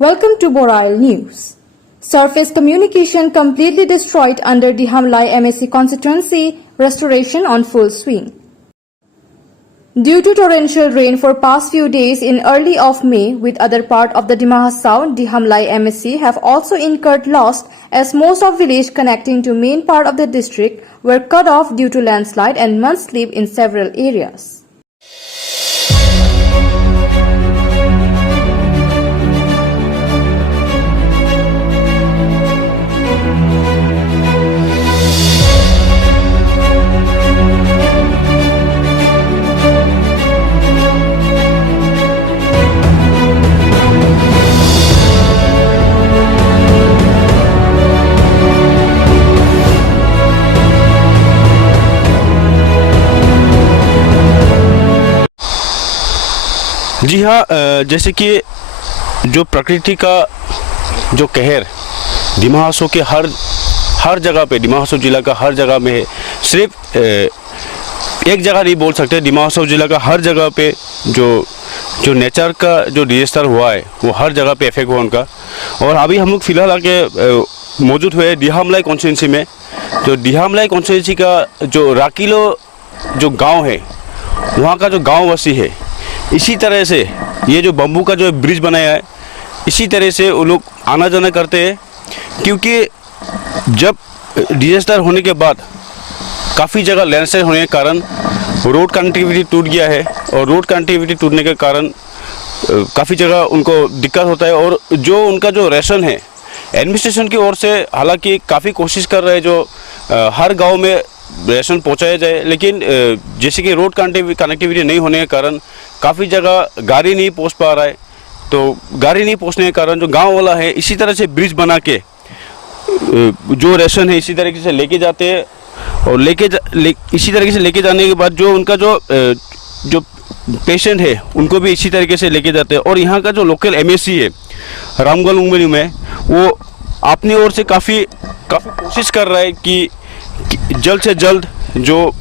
Welcome to Boral News. Surface communication completely destroyed under Dihamlai MSC constituency, restoration on full swing. Due to torrential rain for past few days in early of May, with other part of the Dimahasau, Dihamlai MSC have also incurred loss as most of village connecting to main part of the district were cut off due to landslide and mudslip in several areas. जी हाँ, जैसे कि जो प्रकृति का जो कहर डिमाहासाव के हर जगह पे, डिमाहासाव जिला का हर जगह में है। सिर्फ एक जगह नहीं बोल सकते, डिमाहासाव जिला का हर जगह पे जो नेचर का जो डिजास्टर हुआ है वो हर जगह पे इफेक्ट हुआ उनका। और अभी हम लोग फिलहाल आके मौजूद हुए दिहामलाई कॉन्स्टिट्यूंसी में। जो दिहामलाई कॉन्स्टिट्यूंसी का जो राकीलो जो गांव है, वहाँ का जो गांववासी है, इसी तरह से ये जो बम्बू का जो ब्रिज बनाया है, इसी तरह से वो लोग आना जाना करते हैं। क्योंकि जब डिजास्टर होने के बाद काफ़ी जगह लैंडस्लाइड होने के कारण रोड कनेक्टिविटी टूट गया है, और रोड कनेक्टिविटी टूटने के कारण काफ़ी जगह उनको दिक्कत होता है। और जो उनका जो राशन है, एडमिनिस्ट्रेशन की ओर से हालांकि काफ़ी कोशिश कर रहे हैं जो हर गांव में राशन पहुंचाया जाए, लेकिन जैसे कि रोड कनेक्टिविटी नहीं होने के कारण काफ़ी जगह गाड़ी नहीं पहुंच पा रहा है। तो गाड़ी नहीं पहुंचने के कारण जो गांव वाला है, इसी तरह से ब्रिज बना के जो राशन है इसी तरीके से लेके जाते हैं। और इसी तरीके से लेके जाने के बाद जो उनका जो पेशेंट है उनको भी इसी तरीके से लेके जाते हैं। और यहाँ का जो लोकल एमएससी है रामगल में, वो अपनी ओर से काफ़ी कोशिश कर रहा है कि जल्द से जल्द जो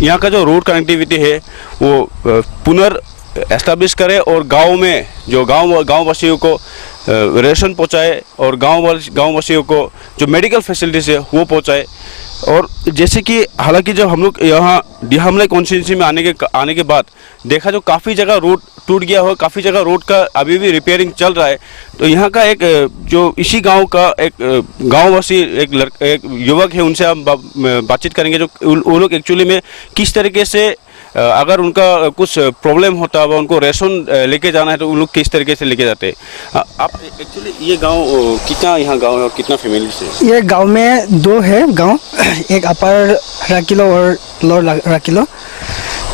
यहाँ का जो रोड कनेक्टिविटी है वो पुनर् एस्टैब्लिश करे, और गांव में जो गांववासियों को राशन पहुँचाए, और गांववासियों को जो मेडिकल फैसिलिटीज़ है वो पहुँचाए। और जैसे कि हालांकि जब हम लोग यहाँ दिहामलाई कॉन्स्टिट्यूंसी में आने के बाद देखा, जो काफ़ी जगह रोड टूट गया हो, काफ़ी जगह रोड का अभी भी रिपेयरिंग चल रहा है। तो यहाँ का एक जो इसी गांव का एक गांववासी एक युवक है, उनसे हम बातचीत करेंगे। जो वो लोग एक्चुअली में किस तरीके से अगर उनका कुछ प्रॉब्लम होता है, उनको राशन लेके जाना है, तो उन लोग किस तरीके से लेके जाते हैं। आप एक्चुअली ये गांव कितना यहाँ गांव है और कितना फैमिली से? ये गांव में दो है गांव, एक अपर राकीलो और लोअर राकीलो।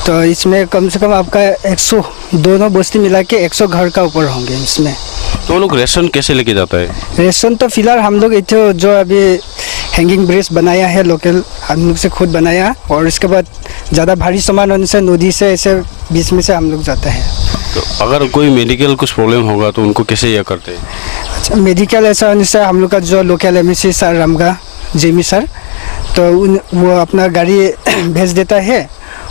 तो इसमें कम से कम आपका 100 दोनों बस्ती मिला के 100 घर का ऊपर होंगे इसमें। तो लोग राशन कैसे लेके जाता है? राशन तो फिलहाल हम लोग इधर जो अभी हैंगिंग ब्रिज बनाया है लोकल, हम लोग से खुद बनाया। और इसके बाद ज़्यादा भारी सामान होने से नदी से ऐसे बीच में से हम लोग जाते हैं। तो अगर कोई मेडिकल कुछ प्रॉब्लम होगा तो उनको कैसे यह करते हैं? अच्छा, मेडिकल ऐसा होने से हम लोग का जो लोकल एमएससी सर रामगा जेमी सर, तो वो अपना गाड़ी भेज देता है,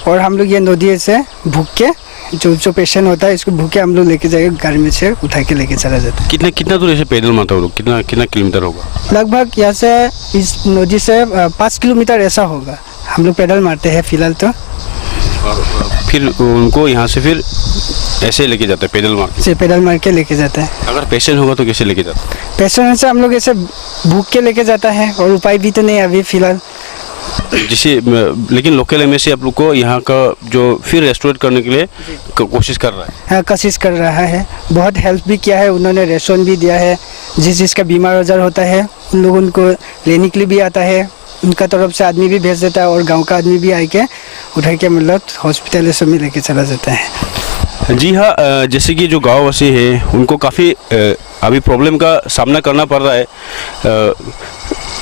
और हम लोग ये नदी से भूख के जो पेशेंट होता है इसको भूखे हम लोग लेके जाएंगे, गाड़ी में से उठा के लेके चला जाता है। कितना दूर ऐसे पैदल मारता हो लोग? कितना किलोमीटर होगा? लगभग यहाँ से इस नदी से 5 किलोमीटर ऐसा होगा। हम लोग पैदल मारते हैं फिलहाल तो। फिर उनको यहाँ से फिर ऐसे लेके जाते हैं पैदल मार के लेके जाता है। अगर पेशेंट होगा तो कैसे लेके जाता है? पेशेंट से हम लोग ऐसे भूख के लेके जाता है, और उपाय भी तो नहीं अभी फिलहाल। लेकिन लोकल एमएससी आप लोग को यहाँ का जो फिर रेस्टोरेट करने के लिए कोशिश कर रहा है? हाँ, कोशिश कर रहा है। बहुत हेल्प भी किया है उन्होंने, रेशन भी दिया है। जिसका बीमार आजार होता है उन लोगों को लेने के लिए भी आता है, उनका तरफ से आदमी भी भेज देता है, और गांव का आदमी भी आके उठा के मतलब हॉस्पिटल सब में लेके चला जाता है। जी हाँ, जैसे कि जो गाँववासी है उनको काफ़ी अभी प्रॉब्लम का सामना करना पड़ रहा है।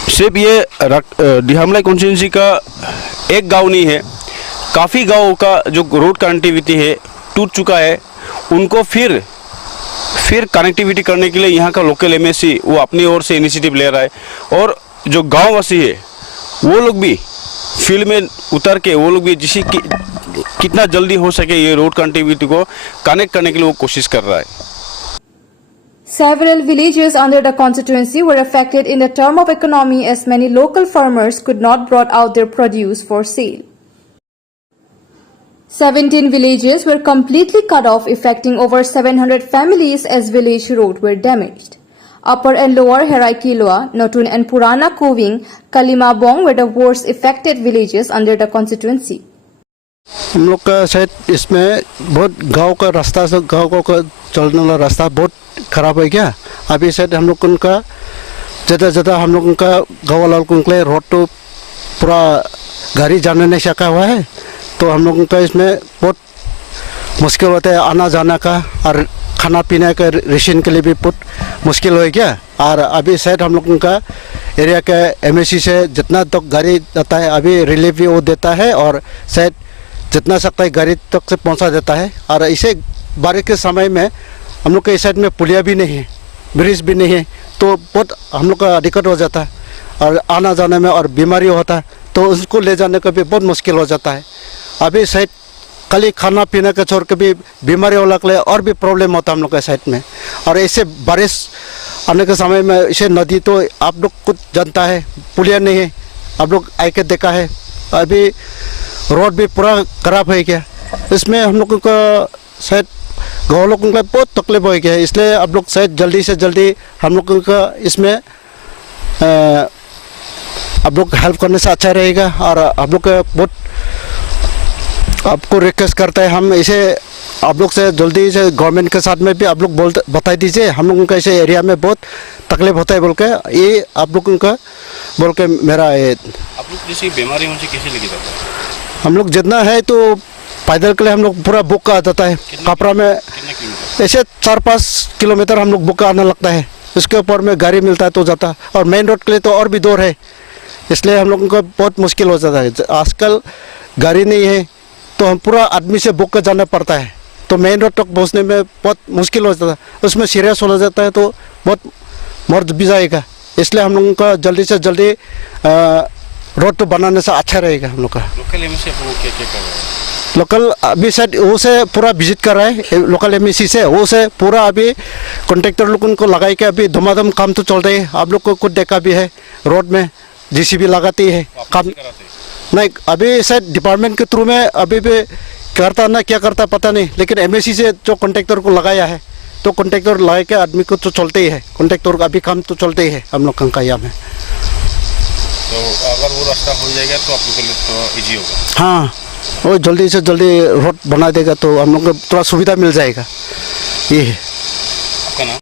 सिर्फ ये दिहामलाई कॉन्स्टिट्यूंसी का एक गांव नहीं है, काफ़ी गांवों का जो रोड कनेक्टिविटी है टूट चुका है। उनको फिर कनेक्टिविटी करने के लिए यहाँ का लोकल एमएससी वो अपनी ओर से इनिशिएटिव ले रहा है, और जो गांववासी है वो लोग भी फील्ड में उतर के वो लोग भी जिसे कितना जल्दी हो सके ये रोड कनेक्टिविटी को कनेक्ट करने के लिए वो कोशिश कर रहा है। Several villages under the constituency were affected in the term of economy as many local farmers could not brought out their produce for sale. 17 villages were completely cut off, affecting over 700 families as village roads were damaged. Upper and Lower Heraikiloa, Notun and Purana Koving, Kalimabong were the worst affected villages under the constituency. हम लोग का शायद इसमें बहुत गांव का रास्ता से गांव का चलने वाला रास्ता बहुत ख़राब है क्या। अभी शायद हम लोग उनका ज़्यादा हम लोग उनका गाँव वाला उनके रोड तो पूरा गाड़ी जाने नहीं सका हुआ है, तो हम लोग का इसमें बहुत मुश्किल होता है आना जाना का, और खाना पीने का रेशन के लिए भी बहुत मुश्किल हो क्या। और अभी शायद हम लोग का एरिया के एमएससी से जितना तक गाड़ी जाता है अभी रिलीफ भी वो देता है, और शायद जितना सकता है गाड़ी तक से पहुंचा देता है। और इसे बारिश के समय में हम लोग के इस साइड में पुलिया भी नहीं है, ब्रिज भी नहीं है, तो बहुत हम लोग का दिक्कत हो जाता है, और आना जाने में और बीमारी होता है तो उसको ले जाने का भी बहुत मुश्किल हो जाता है। अभी शायद खाली खाना पीने का छोड़ के भी बीमारी वाला के लिए और भी प्रॉब्लम होता है हम लोग के साइड में। और ऐसे बारिश आने के समय में इसे नदी तो आप लोग कुछ जानता है, पुलिया नहीं है, आप लोग आके देखा है, अभी रोड भी पूरा खराब है क्या। इसमें हम लोगों का शायद गाँव लोगों का बहुत तकलीफ हो गया है, इसलिए आप लोग शायद जल्दी से जल्दी हम लोगों का इसमें आप लोग हेल्प करने से अच्छा रहेगा। और आप लोग का बहुत आपको रिक्वेस्ट करते हैं हम, इसे आप लोग से जल्दी से गवर्नमेंट के साथ में भी आप लोग बता दीजिए, हम लोगों का ऐसे एरिया में बहुत तकलीफ होता है बोल के, ये आप लोगों का बोल के मेरा ये। आप लोग जैसी बीमारी उनसे कैसे लेके जाते हैं? हम लोग जितना है तो पैदल के लिए हम लोग पूरा बुक का जाता है, कपड़ा में ऐसे 4-5 किलोमीटर हम लोग बुक का आना लगता है, उसके ऊपर में गाड़ी मिलता है तो जाता है, और मेन रोड के लिए तो और भी दूर है, इसलिए हम लोगों को बहुत मुश्किल हो जाता है। आजकल गाड़ी नहीं है तो हम पूरा आदमी से बुक कर जाना पड़ता है, तो मेन रोड तक पहुंचने में बहुत मुश्किल हो जाता है, उसमें सीरियस हो जाता है तो बहुत मर भी जाएगा। इसलिए हम लोगों का जल्दी से जल्दी रोड तो बनाने से अच्छा रहेगा हम लोग का। लोकल एमएससी आप लोग क्या क्या कर रहे हैं? लोकल अभी शायद वो से पूरा विजिट कर रहा है, लोकल एमएससी से वो से पूरा अभी कॉन्ट्रैक्टर लोग उनको लगाई के अभी धुमाधम काम तो चल रही है। आप लोग को खुद देखा भी है, रोड में जेसीबी लगाती है काम नहीं, अभी शायद डिपार्टमेंट के थ्रू में अभी भी करता ना क्या करता पता नहीं, लेकिन एमएससी से जो कॉन्ट्रैक्टर को लगाया है तो कॉन्ट्रैक्टर लगा के आदमी को तो चलते ही है, कॉन्ट्रैक्टर का अभी काम तो चलते ही है हम लोग कंकाया में। तो अगर वो रास्ता हो जाएगा तो आप लोग के लिए तो ईजी होगा। हाँ, वो जल्दी से जल्दी रोड बना देगा तो हम लोग को थोड़ा सुविधा मिल जाएगा। ये है आपका नाम?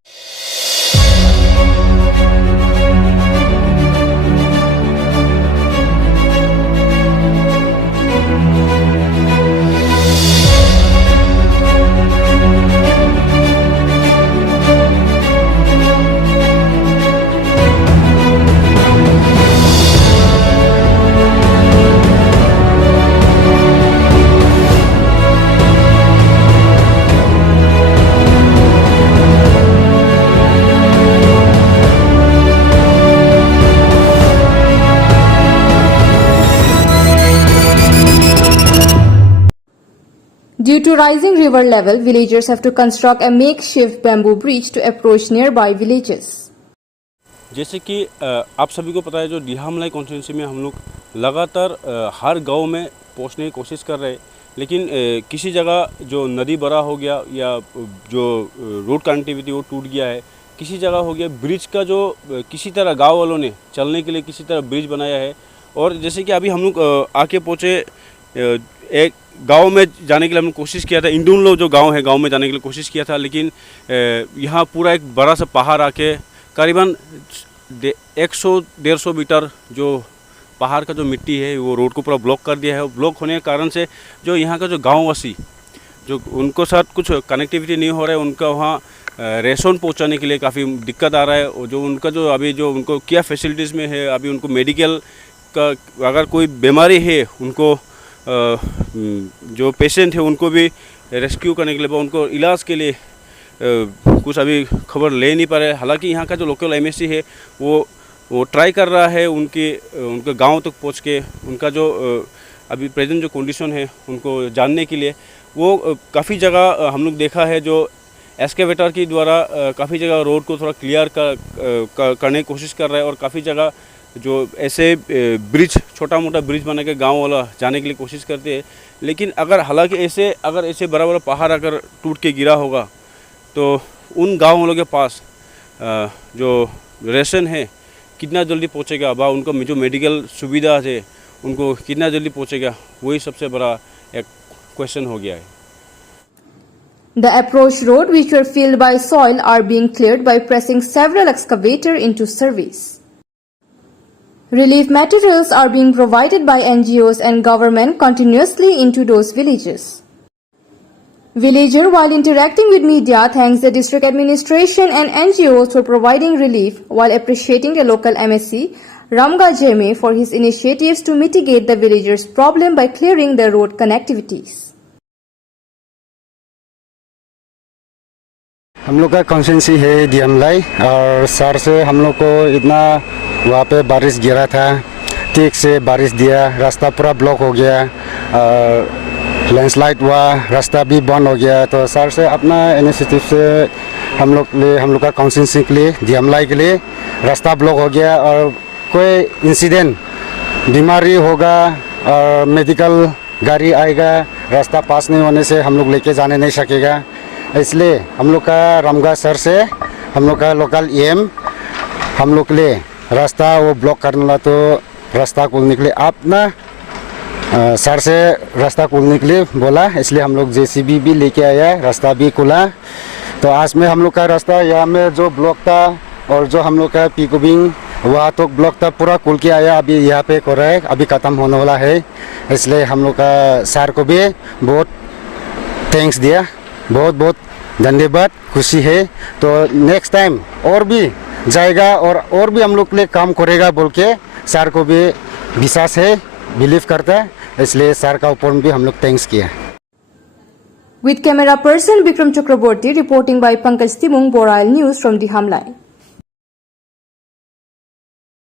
Due to rising river level, villagers have to construct a makeshift bamboo bridge to approach nearby villages. जैसे कि आप सभी को पता है, जो डिहामलाई कॉन्स्टिट्यूंसी में हम लोग लगातार हर गांव में पहुंचने की कोशिश कर रहे हैं, लेकिन किसी जगह जो नदी बड़ा हो गया या जो रोड कनेक्टिविटी वो टूट गया है, किसी जगह हो गया ब्रिज का जो किसी तरह गांव वालों ने चलने के लिए किसी तरह ब्रिज बनाया है। और जैसे कि अभी हम लोग आके पहुँचे एक गांव में जाने के लिए हमने कोशिश किया था, इंडून लो जो गांव है गांव में जाने के लिए कोशिश किया था, लेकिन यहाँ पूरा एक बड़ा सा पहाड़ आके करीबन 100-150 मीटर जो पहाड़ का जो मिट्टी है वो रोड को पूरा ब्लॉक कर दिया है। ब्लॉक होने के कारण से जो यहाँ का जो गाँववासी जो उनको साथ कुछ कनेक्टिविटी नहीं हो रहा है, उनका वहाँ रेशन पहुँचाने के लिए काफ़ी दिक्कत आ रहा है। और जो उनका जो अभी जो उनको क्या फैसिलिटीज़ में है, अभी उनको मेडिकल का अगर कोई बीमारी है, उनको जो पेशेंट है उनको भी रेस्क्यू करने के लिए उनको इलाज के लिए कुछ अभी खबर ले नहीं पा रहे। हालांकि यहाँ का जो लोकल एमएससी है वो ट्राई कर रहा है उनके गांव तक पहुँच के उनका जो अभी प्रेजेंट जो कंडीशन है उनको जानने के लिए। वो काफ़ी जगह हम लोग देखा है जो एक्सकेवेटर के द्वारा काफ़ी जगह रोड को थोड़ा क्लियर करने की कोशिश कर रहा है और काफ़ी जगह जो ऐसे ब्रिज छोटा मोटा ब्रिज बना के गाँव वाला जाने के लिए कोशिश करते हैं। लेकिन हालांकि अगर ऐसे बड़ा बड़ा पहाड़ अगर टूट के गिरा होगा तो उन गाँव वालों के पास जो रेशन है कितना जल्दी पहुंचेगा, उनको जो मेडिकल सुविधा है उनको कितना जल्दी पहुंचेगा, वही सबसे बड़ा एक क्वेश्चन हो गया है। The approach road, which were filled by soil, are being cleared by pressing several excavators into service. Relief materials are being provided by NGOs and government continuously into those villages. Villager, while interacting with media, thanks the district administration and NGOs for providing relief, while appreciating the local MSC, Ramga Jeme, for his initiatives to mitigate the villagers' problem by clearing the road connectivities. हम लोग का constituency है दिहमलाई और sir से हम लोग को इतना वहाँ पे बारिश गिरा था, ठीक से बारिश दिया, रास्ता पूरा ब्लॉक हो गया, लैंडस्लाइड हुआ, रास्ता भी बंद हो गया। तो सर से अपना इनिशिएटिव से हम लोग का कॉन्स्टिट्यूंसी के लिए दिहमलाई के लिए रास्ता ब्लॉक हो गया और कोई इंसिडेंट बीमारी होगा और मेडिकल गाड़ी आएगा, रास्ता पास नहीं होने से हम लोग लेके जाने नहीं सकेगा। इसलिए हम लोग का रामगा सर से हम लोग का लोकल EM हम लोग के लिए रास्ता वो ब्लॉक करने ला, तो रास्ता खोलने के लिए अपना सर से रास्ता खोलने के लिए बोला, इसलिए हम लोग JCB भी लेके आया, रास्ता भी खुला। तो आज में हम लोग का रास्ता यहाँ में जो ब्लॉक था और जो हम लोग का पीकोबिंग वहाँ तो ब्लॉक था पूरा खुल के आया, अभी यहाँ पे हो रहा है, अभी ख़त्म होने वाला है। इसलिए हम लोग का सर को भी बहुत थैंक्स दिया, बहुत बहुत धन्यवाद, खुशी है। तो नेक्स्ट टाइम और भी जाएगा और भी हम लोग के लिए काम करेगा बोल के सर को भी विश्वास है, बिलीव करता है, इसलिए सर का ऊपर भी हम लोग थैंक्स किया। With camera person Bikram Chakraborty reporting by Pankaj Timung, Borail News from Dihamlai.